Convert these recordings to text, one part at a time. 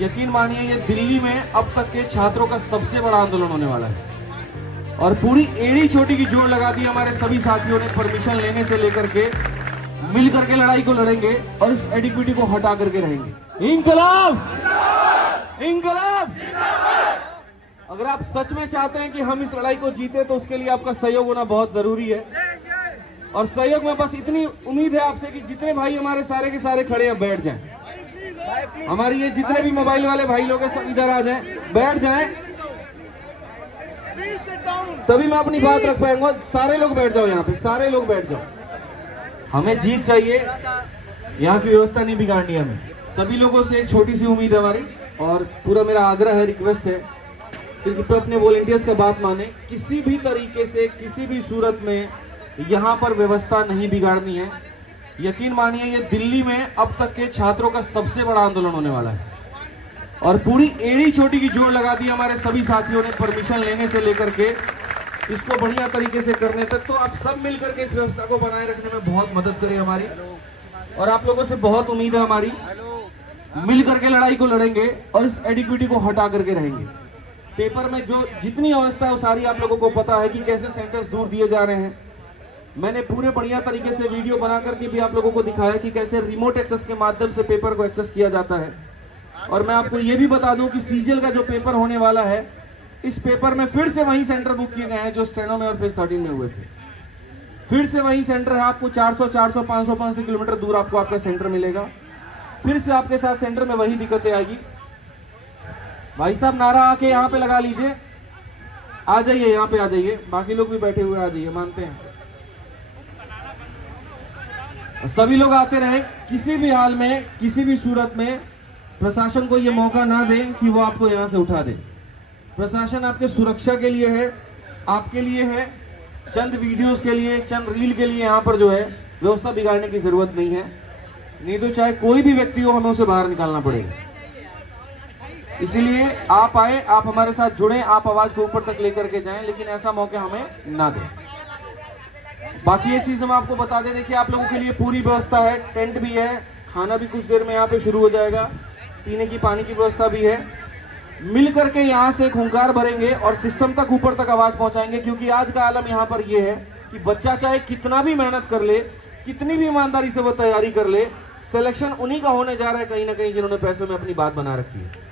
यकीन मानिए ये दिल्ली में अब तक के छात्रों का सबसे बड़ा आंदोलन होने वाला है और पूरी एड़ी चोटी की जोड़ लगा दी हमारे सभी साथियों ने। परमिशन लेने से लेकर के मिल करके लड़ाई को लड़ेंगे और इस एडिक्विटी को हटा करके रहेंगे। इंकलाब, इंकलाब। अगर आप सच में चाहते हैं कि हम इस लड़ाई को जीते तो उसके लिए आपका सहयोग होना बहुत जरूरी है और सहयोग में बस इतनी उम्मीद है आपसे कि जितने भाई हमारे सारे के सारे खड़े हैं बैठ जाएं। हमारी ये जितने भी मोबाइल वाले भाई लोग हैं सब इधर आ जाएं, बैठ जाएं, तभी मैं अपनी बात रख पाऊंगा। सारे लोग बैठ जाओ, यहाँ पे सारे लोग बैठ जाओ। हमें जीत चाहिए, यहाँ की व्यवस्था नहीं बिगाड़नी हमें। सभी लोगों से एक छोटी सी उम्मीद है हमारी और पूरा मेरा आग्रह है, रिक्वेस्ट है कि अपने वॉलंटियर्स का बात माने। किसी भी तरीके से किसी भी सूरत में यहाँ पर व्यवस्था नहीं बिगाड़नी है। यकीन मानिए ये दिल्ली में अब तक के छात्रों का सबसे बड़ा आंदोलन होने वाला है और पूरी एड़ी चोटी की जोड़ लगा दी हमारे सभी साथियों ने। परमिशन लेने से लेकर के इसको बढ़िया तरीके से करने तक, तो आप सब मिलकर के इस व्यवस्था को बनाए रखने में बहुत मदद करें हमारी और आप लोगों से बहुत उम्मीद है हमारी। मिल करके लड़ाई को लड़ेंगे और इस एडिक्विटी को हटा करके रहेंगे। पेपर में जो जितनी अवस्था है वो सारी आप लोगों को पता है कि कैसे सेंटर्स दूर दिए जा रहे हैं। मैंने पूरे बढ़िया तरीके से वीडियो बना करके भी आप लोगों को दिखाया कि कैसे रिमोट एक्सेस के माध्यम से पेपर को एक्सेस किया जाता है। और मैं आपको ये भी बता दूं कि सीजीएल का जो पेपर होने वाला है, इस पेपर में फिर से वही सेंटर बुक किए गए हैं जो स्टेनो में और फेज 13 में हुए थे। फिर से वही सेंटर है, आपको 400, 500 किलोमीटर दूर आपको आपका सेंटर मिलेगा। फिर से आपके साथ सेंटर में वही दिक्कतें आएगी। भाई साहब नारा आके यहाँ पे लगा लीजिए, आ जाइए यहाँ पे आ जाइए, बाकी लोग भी बैठे हुए आ जाइए, मानते हैं सभी लोग आते रहे। किसी भी हाल में किसी भी सूरत में प्रशासन को ये मौका ना दें कि वो आपको यहाँ से उठा दे। प्रशासन आपके सुरक्षा के लिए है, आपके लिए है, चंद वीडियोस के लिए, चंद रील के लिए यहाँ पर जो है व्यवस्था बिगाड़ने की जरूरत नहीं है। नहीं तो चाहे कोई भी व्यक्ति हो हमें उसे बाहर निकालना पड़ेगा। इसीलिए आप आए, आप हमारे साथ जुड़े, आप आवाज को ऊपर तक लेकर के जाएं, लेकिन ऐसा मौका हमें ना दें। बाकी ये चीज हम आपको बता दें, देखिए आप लोगों के लिए पूरी व्यवस्था है, टेंट भी है, खाना भी कुछ देर में यहाँ पे शुरू हो जाएगा, पीने की पानी की व्यवस्था भी है। मिल करके यहाँ से एक हुंकार भरेंगे और सिस्टम तक ऊपर तक आवाज पहुंचाएंगे। क्योंकि आज का आलम यहाँ पर ये है कि बच्चा चाहे कितना भी मेहनत कर ले, कितनी भी ईमानदारी से वो तैयारी कर ले, सिलेक्शन उन्हीं का होने जा रहा है कहीं ना कहीं जिन्होंने पैसों में अपनी बात बना रखी है।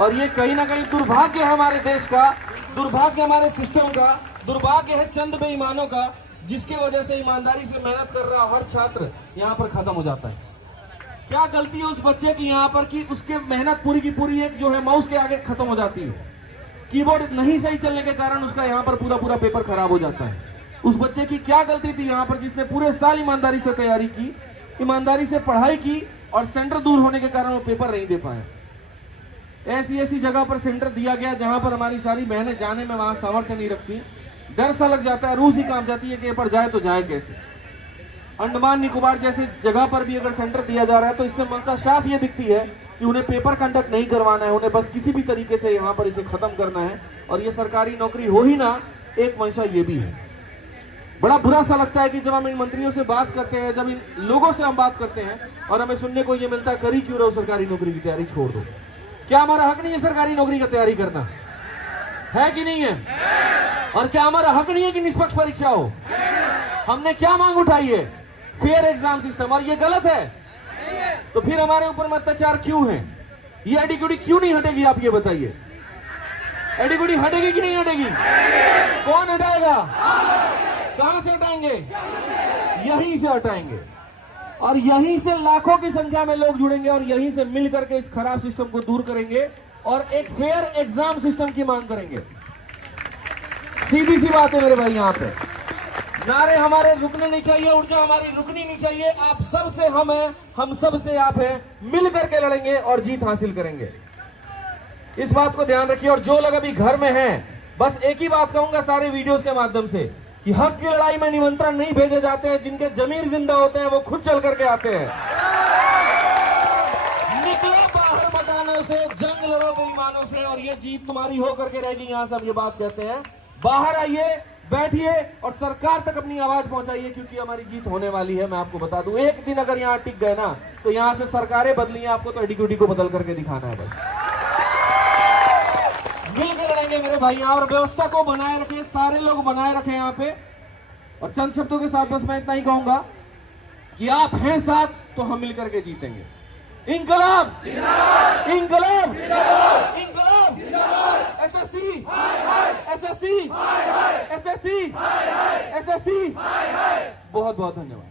और ये कहीं ना कहीं दुर्भाग्य है हमारे देश का, दुर्भाग्य हमारे सिस्टम का, दुर्भाग्य है चंद बेईमानों का, जिसकी वजह से ईमानदारी से मेहनत कर रहा हर छात्र यहाँ पर खत्म हो जाता है। क्या गलती है उस बच्चे की यहाँ पर कि उसके मेहनत पूरी की पूरी एक जो है माउस के आगे खत्म हो जाती है। कीबोर्ड नहीं सही चलने के कारण उसका यहाँ पर पूरा पेपर खराब हो जाता है। उस बच्चे की क्या गलती थी यहाँ पर, जिसने पूरे साल ईमानदारी से तैयारी की, ईमानदारी से पढ़ाई की और सेंटर दूर होने के कारण वो पेपर नहीं दे पाए। ऐसी ऐसी जगह पर सेंटर दिया गया जहां पर हमारी सारी बहनें जाने में वहां सामर्थ्य नहीं रखती, डर सा लग जाता है, रूह ही कांप जाती है कि पर जाए तो जाए कैसे। अंडमान निकोबार जैसे जगह पर भी अगर सेंटर दिया जा रहा है तो इससे मंशा साफ ये दिखती है कि उन्हें पेपर कंडक्ट नहीं करवाना है, उन्हें बस किसी भी तरीके से यहाँ पर इसे खत्म करना है और ये सरकारी नौकरी हो ही ना, एक मंशा ये भी है। बड़ा बुरा सा लगता है कि जब हम इन मंत्रियों से बात करते हैं, जब इन लोगों से हम बात करते हैं और हमें सुनने को ये मिलता है करी क्यों रहो सरकारी नौकरी की तैयारी, छोड़ दो। क्या हमारा हक नहीं है सरकारी नौकरी की तैयारी करना? है कि नहीं है? और क्या हमारा हक नहीं है कि निष्पक्ष परीक्षा हो? हमने क्या मांग उठाई है? Fair exam system. और ये गलत है तो फिर हमारे ऊपर में अत्याचार क्यों है? ये एडिक्विटी क्यों नहीं हटेगी? आप ये बताइए, एडिक्विटी हटेगी कि नहीं हटेगी? कौन हटाएगा? कहां से हटाएंगे? यहीं से हटाएंगे और यहीं से लाखों की संख्या में लोग जुड़ेंगे और यहीं से मिल करके इस खराब सिस्टम को दूर करेंगे और एक फेयर एग्जाम सिस्टम की मांग करेंगे। सीधी सी बात है मेरे भाई, यहाँ पे नारे हमारे रुकने नहीं चाहिए, ऊर्जा हमारी रुकनी नहीं चाहिए। आप सब से हम हैं, हम सब से आप हैं, मिल करके लड़ेंगे और जीत हासिल करेंगे। इस बात को ध्यान रखिए। और जो लोग अभी घर में हैं, बस एक ही बात कहूंगा सारे वीडियोस के माध्यम से कि हक की लड़ाई में निमंत्रण नहीं भेजे जाते हैं, जिनके जमीर जिंदा होते हैं वो खुद चल करके आते हैं। निकलो बाहर मकानों से, जंग लड़ो बेईमानों से और ये जीत तुम्हारी हो करके रहेगी। यहाँ सब ये बात कहते हैं बाहर आइए, बैठिए और सरकार तक अपनी आवाज पहुंचाइए, क्योंकि हमारी जीत होने वाली है। मैं आपको बता दूं, एक दिन अगर यहां टिक गए ना, तो यहां से सरकारें बदली हैं, आपको तो एडीक्यूटी को बदल करके दिखाना है बस। मिलकर लड़ेंगे मेरे भाई, और व्यवस्था को बनाए रखें, सारे लोग बनाए रखें यहाँ पे। और चंद शब्दों के साथ बस मैं इतना ही कहूंगा कि आप हैं साथ तो हम मिलकर के जीतेंगे। इंकलाब, इंकलाब, इंकलाब, एसएससी, एसएससी, एसएससी, एसएससी। बहुत बहुत धन्यवाद।